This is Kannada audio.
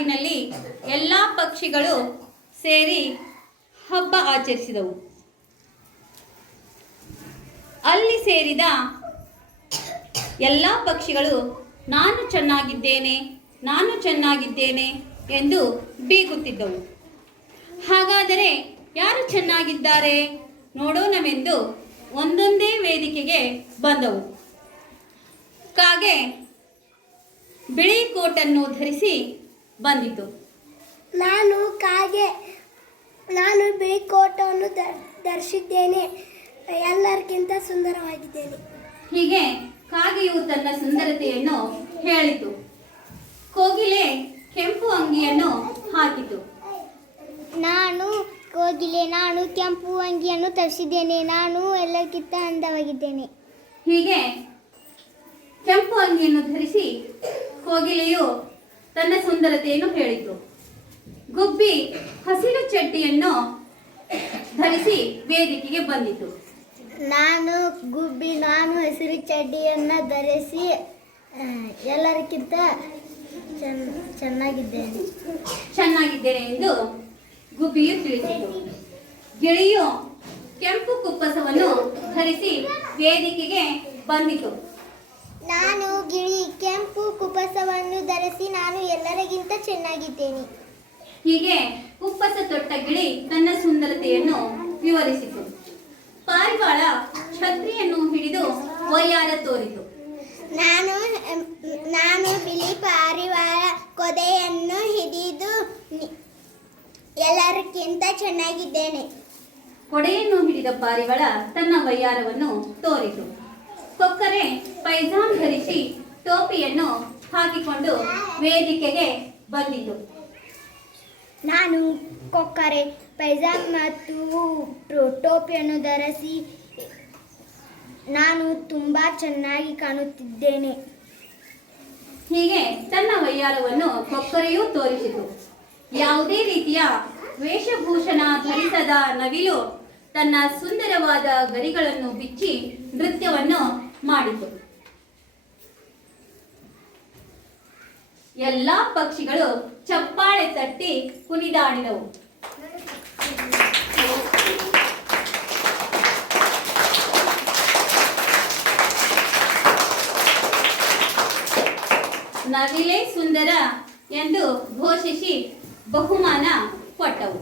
ಕಾಡಿನಲ್ಲಿ ಎಲ್ಲ ಪಕ್ಷಿಗಳು ಸೇರಿ ಹಬ್ಬ ಆಚರಿಸಿದವು. ಅಲ್ಲಿ ಸೇರಿದ ಎಲ್ಲ ಪಕ್ಷಿಗಳು ನಾನು ಚೆನ್ನಾಗಿದ್ದೇನೆ, ನಾನು ಚೆನ್ನಾಗಿದ್ದೇನೆ ಎಂದು ಬೀಗುತ್ತಿದ್ದವು. ಹಾಗಾದರೆ ಯಾರು ಚೆನ್ನಾಗಿದ್ದಾರೆ ನೋಡೋಣವೆಂದು ಒಂದೊಂದೇ ವೇದಿಕೆಗೆ ಬಂದವು. ಕಾಗೆ ಬಿಳಿ ಕೋಟನ್ನು ಧರಿಸಿ ಬಂದಿತು. ನಾನು ಬಿಳಿ ಕೋಟನ್ನು ಧರಿಸಿದ್ದೇನೆ, ಎಲ್ಲರಿಗಿಂತ ಸುಂದರವಾಗಿದ್ದೇನೆ. ಹೀಗೆ ಕಾಗೆಯು ತನ್ನ ಸುಂದರತೆಯನ್ನು ಹೇಳಿತು. ಕೋಗಿಲೆ ಕೆಂಪು ಅಂಗಿಯನ್ನು ಹಾಕಿತು. ನಾನು ಕೆಂಪು ಅಂಗಿಯನ್ನು ಧರಿಸಿದ್ದೇನೆ, ನಾನು ಎಲ್ಲರಿಗಿಂತ ಅಂದವಾಗಿದ್ದೇನೆ. ಹೀಗೆ ಕೆಂಪು ಅಂಗಿಯನ್ನು ಧರಿಸಿ ಕೋಗಿಲೆಯು ತನ್ನ ಸುಂದರತೆಯನ್ನು ಹೇಳಿತು. ಗುಬ್ಬಿ ಹಸಿರು ಚಡ್ಡಿಯನ್ನು ಧರಿಸಿ ವೇದಿಕೆಗೆ ಬಂದಿತು. ನಾನು ಹಸಿರು ಚಡ್ಡಿಯನ್ನು ಧರಿಸಿ ಎಲ್ಲರಿಗಿಂತ ಚೆನ್ನಾಗಿದ್ದೇನೆ ಎಂದು ಗುಬ್ಬಿಯು ತಿಳಿಸಿತು. ಗಿಳಿಯು ಕೆಂಪು ಕುಪ್ಪಸವನ್ನು ಧರಿಸಿ ವೇದಿಕೆಗೆ ಬಂದಿತು. ನಾನು ಕೆಂಪು ಕುಪ್ಪಸವನ್ನು ಧರಿಸಿ ನಾನು ಎಲ್ಲರಿಗಿಂತ ಚೆನ್ನಾಗಿದ್ದೇನೆ. ಹೀಗೆ ಕುಪ್ಪಸ ತೊಟ್ಟ ಗಿಳಿ ತನ್ನ ಸುಂದರತೆಯನ್ನು ವಿವರಿಸಿತು. ಪಾರಿವಾಳ ಛತ್ರಿಯನ್ನು ಹಿಡಿದು ವಯ್ಯಾರ ತೋರಿತು. ನಾನು ಬಿಳಿ ಪಾರಿವಾಳ ಕೊದೆಯನ್ನು ಹಿಡಿದು ಎಲ್ಲರಿಗಿಂತ ಚೆನ್ನಾಗಿದ್ದೇನೆ. ಕೊಡೆಯನ್ನು ಹಿಡಿದ ಪಾರಿವಾಳ ತನ್ನ ವಯ್ಯಾರವನ್ನು ತೋರಿತು. ಕೊಕ್ಕರೆ ಪೈಜಾಮ್ ಧರಿಸಿ ಟೋಪಿಯನ್ನು ಹಾಕಿಕೊಂಡು ವೇದಿಕೆಗೆ ಬಂದಿತು. ನಾನು ಕೊಕ್ಕರೆ ಪೈಜಾಮ್ ಮತ್ತು ಟೋಪಿಯನ್ನು ಧರಿಸಿ ನಾನು ತುಂಬ ಚೆನ್ನಾಗಿ ಕಾಣುತ್ತಿದ್ದೇನೆ. ಹೀಗೆ ತನ್ನ ವಯ್ಯಾರವನ್ನು ಕೊಕ್ಕರೆಯೂ ತೋರಿಸಿತು. ಯಾವುದೇ ರೀತಿಯ ವೇಷಭೂಷಣ ಧರಿಸದ ನವಿಲು ತನ್ನ ಸುಂದರವಾದ ಗರಿಗಳನ್ನು ಬಿಚ್ಚಿ ನೃತ್ಯವನ್ನು ಮಾಡಿತು. ಎಲ್ಲ ಪಕ್ಷಿಗಳು ಚಪ್ಪಾಳೆ ತಟ್ಟಿ ಕುಣಿದಾಡಿದವು. ನವಿಲೇ ಸುಂದರ ಎಂದು ಘೋಷಿಸಿ ಬಹುಮಾನ ಕೊಟ್ಟವು.